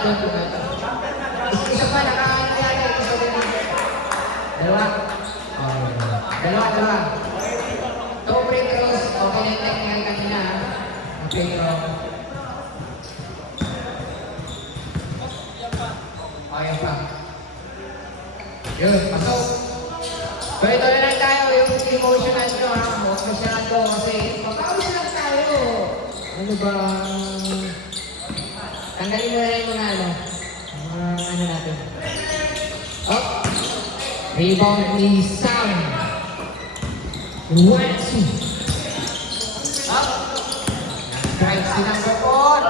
doon po na. Isa pa, nakaano yan. Isa din. Dalawa. Dalawa. Two free throws. Okay na yung technical kanina. Okay, okay pa. Yun, pasok. So ito na lang tayo, yung emotional nyo ha. Huwag masyado kasi papawis lang tayo. Ano ba? Tanggalin mo na yung mga ano natin. Oh! Rebound ni Sam. 1-2. Up. Strike si number 4.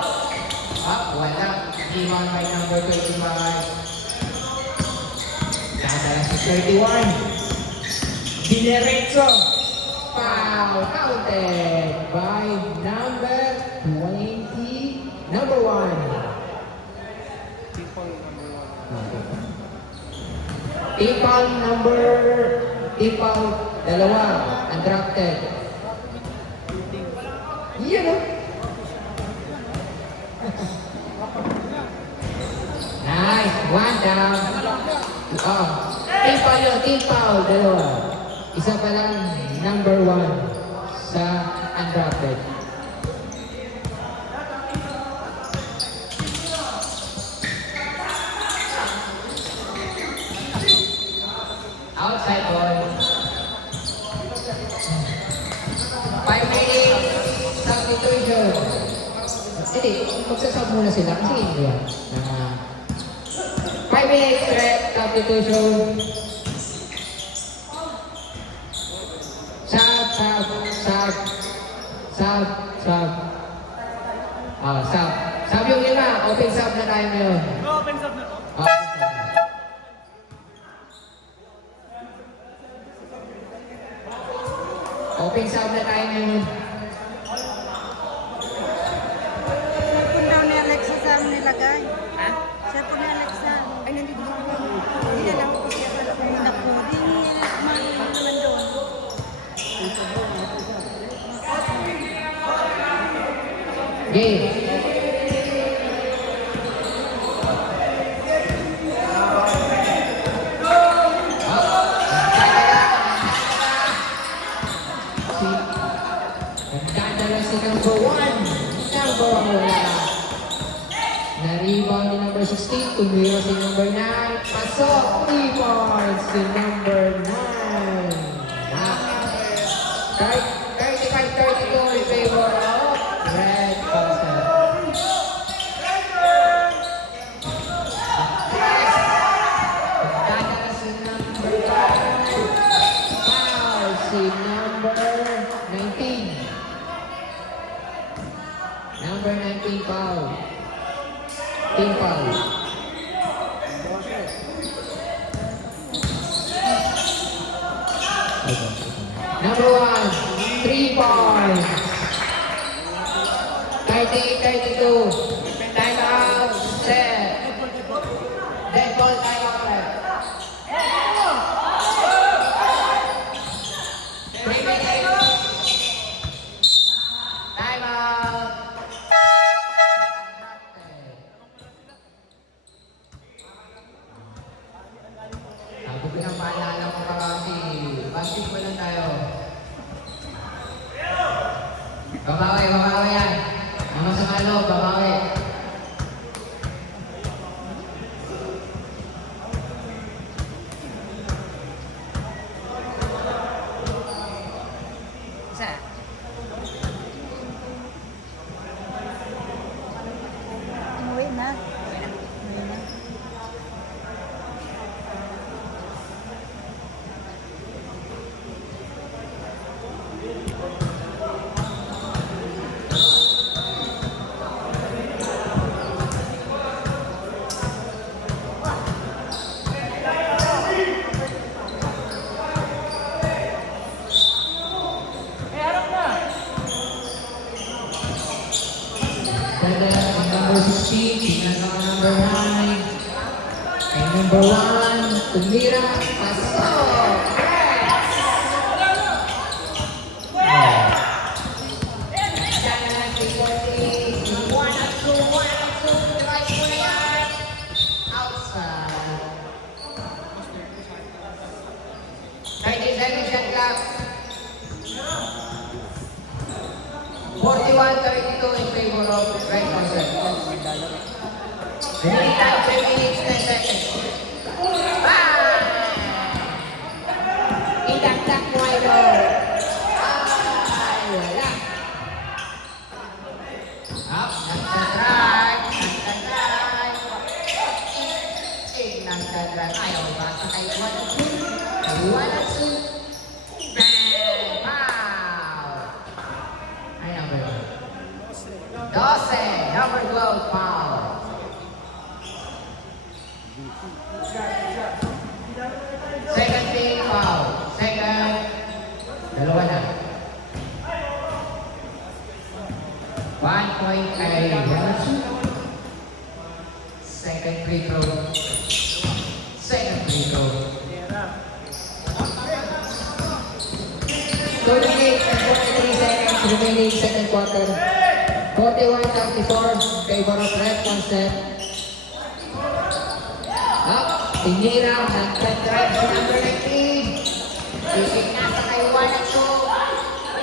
Up. Wala. Rebound by number 25. Nadala si 31. Dinerecho. Foul. Counted by number 20. Number 1. Team foul dalawa. Undrafted. Yan o. Nice. One down. Oh. Team foul dalawa. Isa pa lang number 1 sa undrafted. Outside ball. 5 minutes substitution. Hindi, magsasab muna sila kasi hindi yan. 5 minutes substitution. Sub. Sub yung 5. Open sub na tayo ngayon. Open sub na to. Open sub na tayo ngayon. Cellphone daw ni Alexa sa amin nilagay. Ha? Cellphone ni Alexa. Ay, nandito sa akin. Hindi na lang ko siya. Naku, hindi naman doon. Game. Si number 1. Na-rebound ni number 16. Tumira si number 9. Pasok. 3 points si number 9. 35-32 in favor of Red Boston. Dadala si number 5. Foul si number 19. Number 19 foul. Team foul. Number 1, 3 points. 38-32. Time out. Set. Dead ball time out. 3 minutes. Time out. Sabi ko ng paalala ko kasi basketball lang tayo. Babawi yan. Mga sa kaloob, babawi. Isa. Umuwi na. Umuwi na. Number 16, tingnan number 9. Kay number 1, tumira, pasok! Diyan na lang si Corty. 1-2, right mo na yan. Remaining time, 3 minutes, 10 seconds. Idagdag mo, idol. Ay, wala. Up, nagtatry. Nagtatry. Ayaw, basta kay 1-2. 1-2. Bang! Foul! Ay, number 12. Number 12, foul. Second team, foul. Second. Dalawa na. 1 point kay Yasu. Second free throw. Second free throw. 28 and 43 seconds remaining second quarter. 41-34, favor of Red Concept. Up, tinira, nagdadrive si number 19. Isip nasa kay 1-2.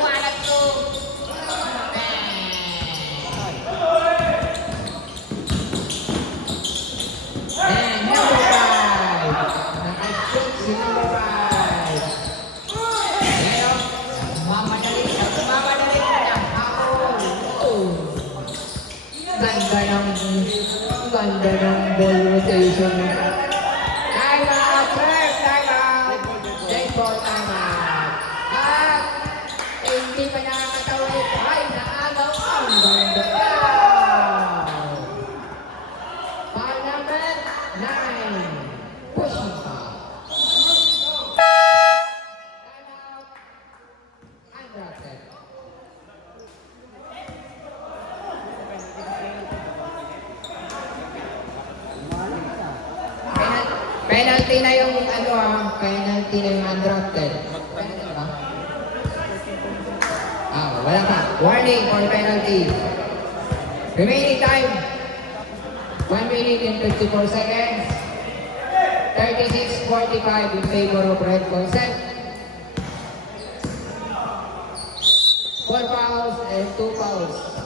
1-2. And number 5. Nakashoot si number 5. Ngayon, mamadali na. Ganda ng ball rotation. Time out, Trek! Time out! Take for time out. At hindi pa nakakatawid. Ay, naagaw ang ganda. Foul number 9. Pushing foul. Time out. Undrafted. Penalty na yung penalty na yung undrafted. Penalty ba? Wala pa. Warning for penalty. Remaining time. 1 minute and 54 seconds. 36-45 in favor of Red Concept. 4 fouls and 2 fouls.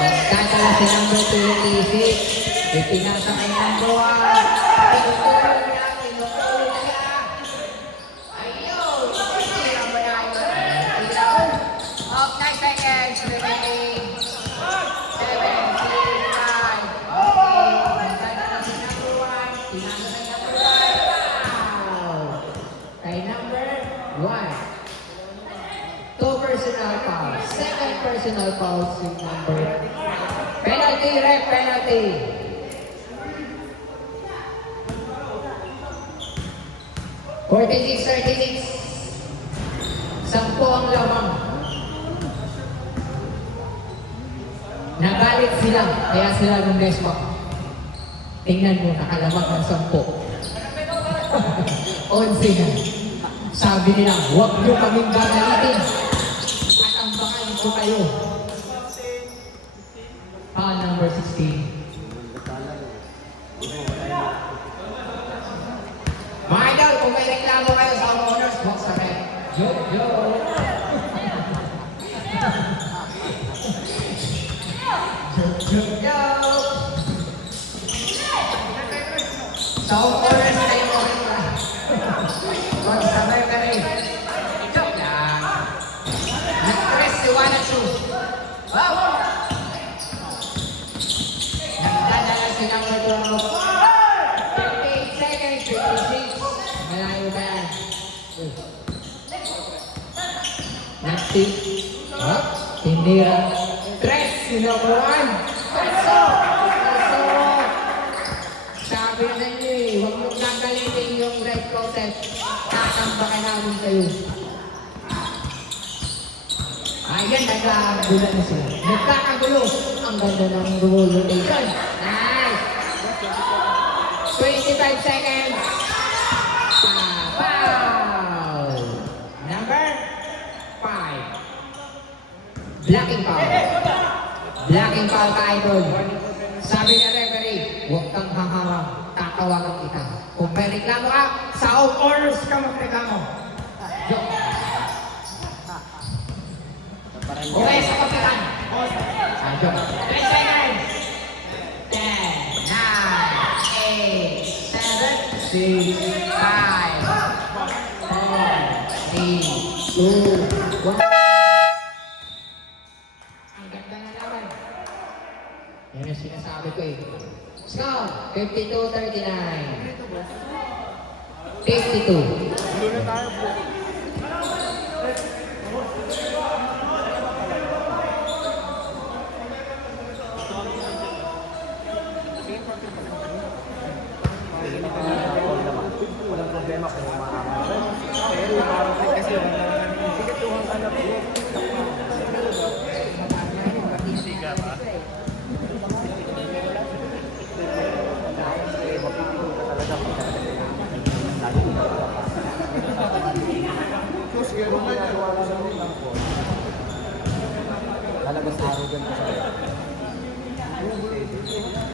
Nagkakala si number 26. Ipinasa kay number 1. Tinutulog niya. Ayun! Tira mo na yun. Tira. Of 9 seconds remaining. 7, 6, 5. Okay. Nagkakala si number 1. Pinasa kay number 1. Kay number 1. 2 personal fouls. Second personal fouls yung number. Penalty, ref, penalty. (46-36). 10 ang lamang. Nagalit sila, kaya sila lumespak. Tingnan mo, nakalamang ng 10. 11 na. Sabi nila, huwag niyo kaming gagalitin. At ang bakal ko kayo. Foul number 16. Mga idol, kung may reklamo kayo sa owners, box sa red. Yo! Sa owners na yung owners pa. Box sa red ka rin. Joke lang. Nag-press si 1-2. Wow! Nagdadala si number 12. 38 seconds, 56. Malayo ba yan? Nagtip. Tindira. Tres, si number 1. Pasok! Sabi na niyo huwag mong gagalitin yung Red Concept. Tatambakan namin kayo. Ayan, nagkagulat na sila. Nagkakagulo. Ang ganda ng rule rotation. Nice. 25 seconds. Foul. Number 5. Blocking foul. Blocking foul ka, idol. Sabi niya referee, huwag kang haharap. Tatawagan kita. Kung may reklamo ka, sa all corners ka magreklamo. Joke. Okay, sa kapitan. Joke. 3 seconds. 10, 9, 8, 7, 6, 5, 4, 3, 2, 1. Ang ganda na naman. Yan ang sinasabi ko eh. Score, 52-39. 52. Walang problema kung umaamal. Pero yung araw kasi sigat yung anak ko. Siga ba? Talagang araw ganito sa